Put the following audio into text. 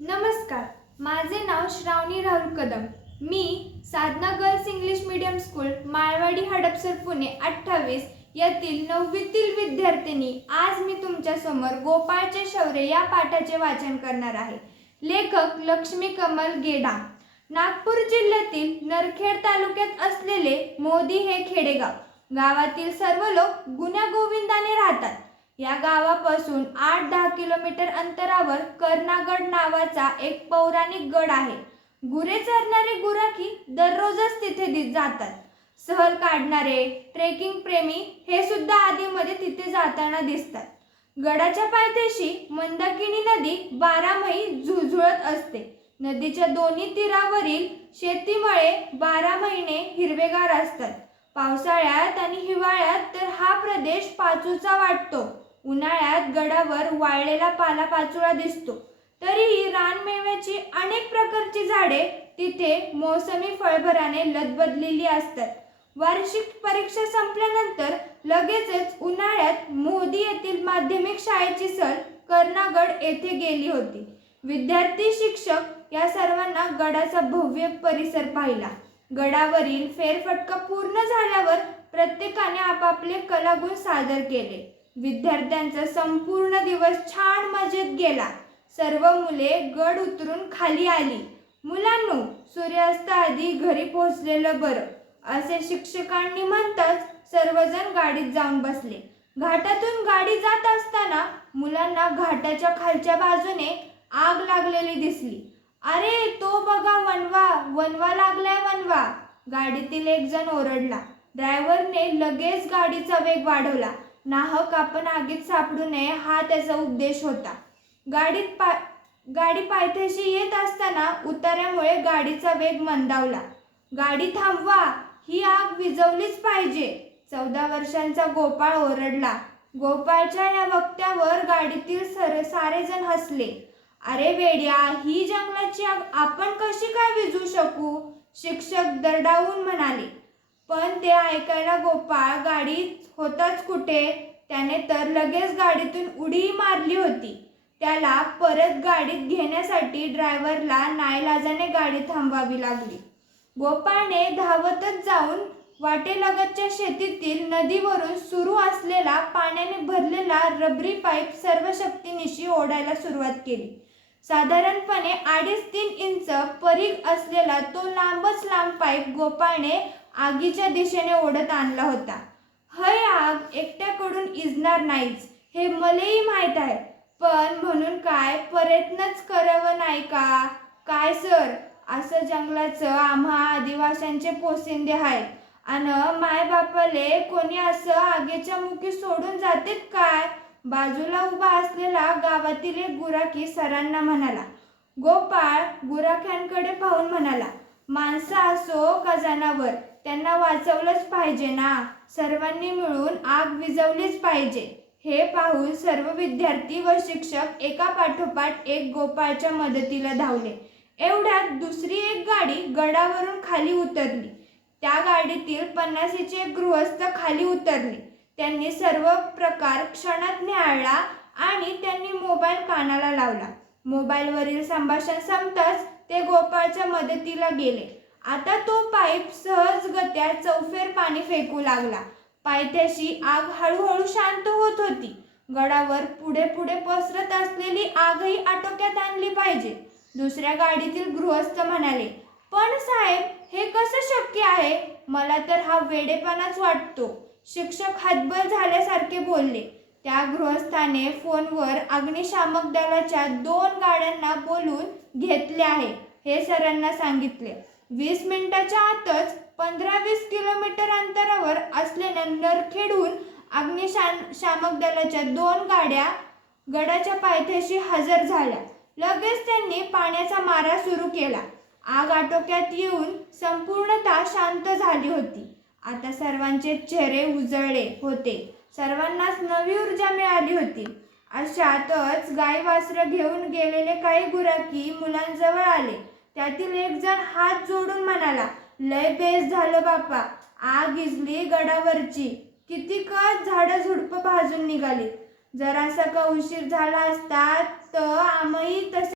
नमस्कार, माझे नाव श्रावणी राहुल कदम. मी Sadhana girls English medium school Malwadi Hadapsar Pune 28 यातील 9वीतील विद्यार्थिनी. आज मी तुमच्या समोर गोपाळचे शौर्य या पाठाचे वाचन करणार आहे. लेखक लक्ष्मी कमल गेडाम. नागपूर जिल्ह्यातील नरखेड तालुक्यात असलेले मोदी हे खेडेगाव. गावातील सर्व लोक गुण्यागोविंदाने राहतात. या गावापासून 8-10 किलोमीटर अंतरावर कर्णागड नावाचा एक पौराणिक गड आहे. गुरे चरणारे गुराखी दररोजच तिथे जातात. सहल काढणारे ट्रेकिंग प्रेमी हे सुद्धा आधीमध्ये तिथे जाताना दिसतात. गडाच्या पायथ्याशी मंदाकिनी नदी 12 महिने झुळझुळत असते. नदीच्या दोन्ही तीरावरील शेतीमळे 12 महिने हिरवेगार असतात. पावसाळ्यात आणि हिवाळ्यात तर हा प्रदेश पाचूचा वाटतो. उन्हाळ्यात गडावर वाळलेला पालापाचोळा दिसतो. तरीही रानमेव्याची अनेक प्रकारची झाडे तिथे मोसमी फळभराने लदबदलेली असतात. वार्षिक परीक्षा संपल्यानंतर लगेचच उन्हाळ्यात मोदी येथील माध्यमिक शाळेची सहल कर्णागड येथे गेली होती. विद्यार्थी, शिक्षक या सर्वांना गडाचा भव्य परिसर पाहिला. गडावरील फेरफटका पूर्ण झाल्यावर प्रत्येकाने आपापले कलागुण सादर केले. विद्यार्थ्यांचा संपूर्ण दिवस छान मजेत गेला. सर्व मुले गड उतरून खाली आली. मुलांनो, सूर्यास्ताआधी घरी पोहोचलेलं बरं, असे शिक्षकांनी म्हणताच सर्वजण गाडीत जाऊन बसले. घाटातून गाडी जात असताना मुलांना घाटाच्या खालच्या बाजूने आग लागलेली दिसली. अरे, तो बघा, वणवा वणवा लागलाय, वणवा. गाडीतील एक जण ओरडला. ड्रायव्हरने लगेच गाडीचा वेग वाढवला. नाहक आपण आगीत सापडू नये हा त्याचा उद्देश होता. गाडी पायथ्याशी येत असताना उतार्यामुळे गाडीचा वेग मंदावला. गाडी थांबवा, ही आग विझवलीच पाहिजे. 14 वर्षांचा गोपाळ ओरडला. गोपाळच्या या वक्त्यावर गाडीतील सारेजण हसले. अरे वेड्या, ही जंगलाची आग आपण कशी काय विझवू शकू? शिक्षक दरडावून म्हणाले. पण ते ऐकायला गोपाळ गाडीत होताच कुठे. त्याने तर लगेच गाडीतून उडी मारली होती. त्याला परत गाडीत घेण्यासाठी ड्रायव्हरला नाईलाजाने गाडी थांबवावी लागली. गोपाळने धावतच जाऊन वाटेलगतच्या शेतीतील नदीवरून सुरू असलेला पाण्याने भरलेला रबरी पाईप सर्व शक्तीनिशी ओढायला सुरुवात केली. साधारणपणे 2.5-3 इंच परीघ असलेला तो लांबच लांब पाईप गोपाळने आगीच्या दिशेने ओढत आणला होता. हय, आग एकट्याकडून इजणार नाहीच हे मलाही माहीत आहे, पण म्हणून काय प्रयत्नच करावं नाही का? काय सर, असं जंगलाचं आम्हा आदिवाशांचे पोसिंदे आहेत अन मायबापाले कोणी असं आगीच्या मुखी सोडून जातेत काय? बाजूला उभा असलेला गावातील एक गुराखी सरांना म्हणाला. गोपाळ गुराख्यांकडे पाहून म्हणाला, माणसं असो का जनावर, त्यांना वाचवलंच पाहिजे ना. सर्वांनी मिळून आग विझवलीच पाहिजे. हे पाहून सर्व विद्यार्थी व शिक्षक एका पाठोपाठ एक गोपाळच्या मदतीला धावले. एवढ्यात दुसरी एक गाडी गडावरून खाली उतरली. त्या गाडीतील 50चे एक गृहस्थ खाली उतरले. त्यांनी सर्व प्रकार क्षणात निहाळला आणि त्यांनी मोबाईल कानाला लावला. मोबाईलवरील संभाषण संपताच ते गोपाळच्या मदतीला गेले. आता तो पाईप सहजगत्या चौफेर पाणी फेकू लागला. पायथ्याशी आग हळूहळू शांत होत होती. गडावर पुढे पुढे पसरत असलेली आगही आटोक्यात आणली पाहिजे. दुसऱ्या गाडीतील गृहस्थ म्हणाले, पण साहेब, हे कसं शक्य आहे? मला तर हा वेडेपणाच वाटतो. शिक्षक हतबल झाल्यासारखे बोलले. त्या गृहस्थाने फोनवर अग्निशामक दलाच्या 2 गाड्यांना बोलून घेतले आहे हे सरांना सांगितले. 20 मिनिटाच्या आतच 15-20 किलोमीटर अंतरावर असलेल्या नरखेडहून अग्निशामक दलाच्या 2 गाड्या गडाच्या पायथ्याशी हजर झाल्या. लगेच त्यांनी पाण्याचा मारा सुरू केला. आग आटोक्यात येऊन संपूर्णतः शांत झाली होती. आता सर्वांचे चेहरे उजळले होते. सर्वांनाच नवी ऊर्जा मिळाली होती. अशातच गाई वासरं घेऊन गेलेले काही गुराखी मुलांजवळ आले. त्यातील एक जण हात जोडून म्हणाला, लय बेस झालं बापा, आग इजली गडावरची. कितीकच झाडं झुडपं भाजून निघाली. जरासा का उशीर झाला असता तर आम्ही तसे